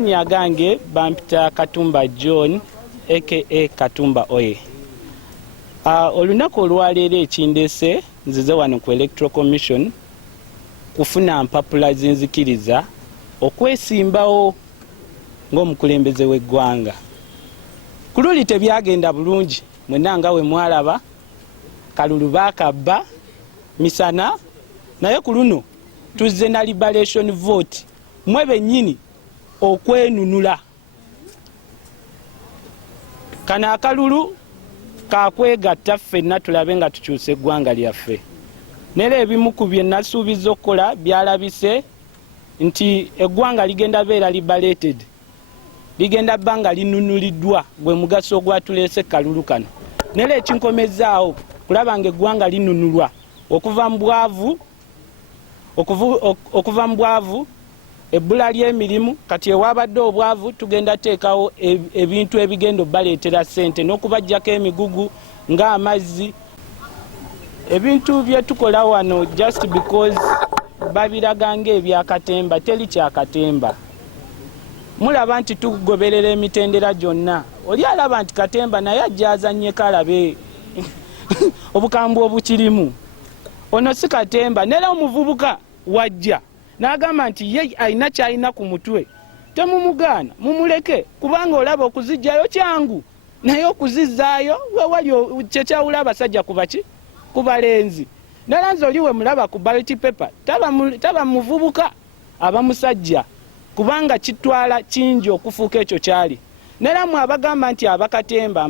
Nyagange bampita Katumba John aka Katumba Oye. Olunaku olwaleero ekindese nzize wano ku Electoral Commission kufuna mpapula zinzikiriza okwesimbawo ng'omukulembeze w'eggwanga. Ku luli tebyagenda bulungi, mwenna nga we mwalaba kalulu baakabba misana, naye ku luno tuzze na liberation vote mwe bennyini okwenunula. Kana akalulu kakwegatta ffenna tulabe nga tukyusa eggwanga lyaffe. Nera ebimu ku bye nasuubiza okukola byalabise nti eggwanga ligenda beera liberated, ligenda bbanga linunuliddwa gwe mugaso ogwatuleese kalulu kano. Nera ekinkomezaawo kulaba nga eggwanga linunulwa okuva mu bwavu, ebbula ly'emirimu. Kati ewabadde obwavu tugenda teekawo ebintu ebigenda obbaleetera ssente n'okubajjako emigugu ng'amazzi. Ebintu bye tukola wano just because babiraga ng'ebyakatemba, teri kyakatemba. Mulaba nti tugoberera emitendera gyonna. Oli alaba nti katemba naye ajja azannyeko alabe obukambwe obukirimu. Ono si katemba. Nera omuvubuka wajja n'agamba nti ye alina kyalina ku mutwe, temumugaana, mumuleke, kubanga olaba okuzijjayo kyangu, naye okuzizzaayo wewali kyekyawula abasajja ku balenzi. Nera nze oli we mulaba ku ballot paper taba muvubuka, aba musajja, kubanga kitwala kingi okufuuka ekyo kyali. Nera mwe abagamba nti abakatemba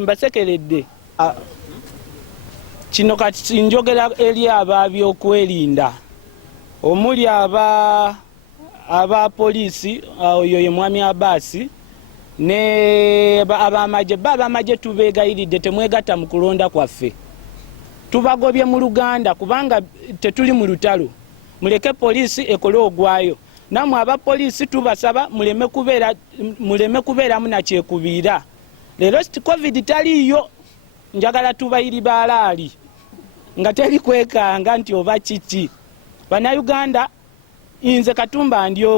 mbasekeredde. Kino kati njogera eri ab'ebyokwerinda omuli aba poliisi, oyo ye mwami Abasi, ne ab'amagye tubeegayiridde temwegatta mu kulonda kwaffe. Tubagobye mu Luganda kubanga tetuli mu lutalo. Muleke poliisi ekole ogwayo. Namwe aba poliisi tubasaba muleme kubeeramu na kyekubiira. Leero COVID taliiyo, njagala tubayiri baalaali nga teri kwekanga nti oba kiki. Bannayuganda, nze Katumba ndyo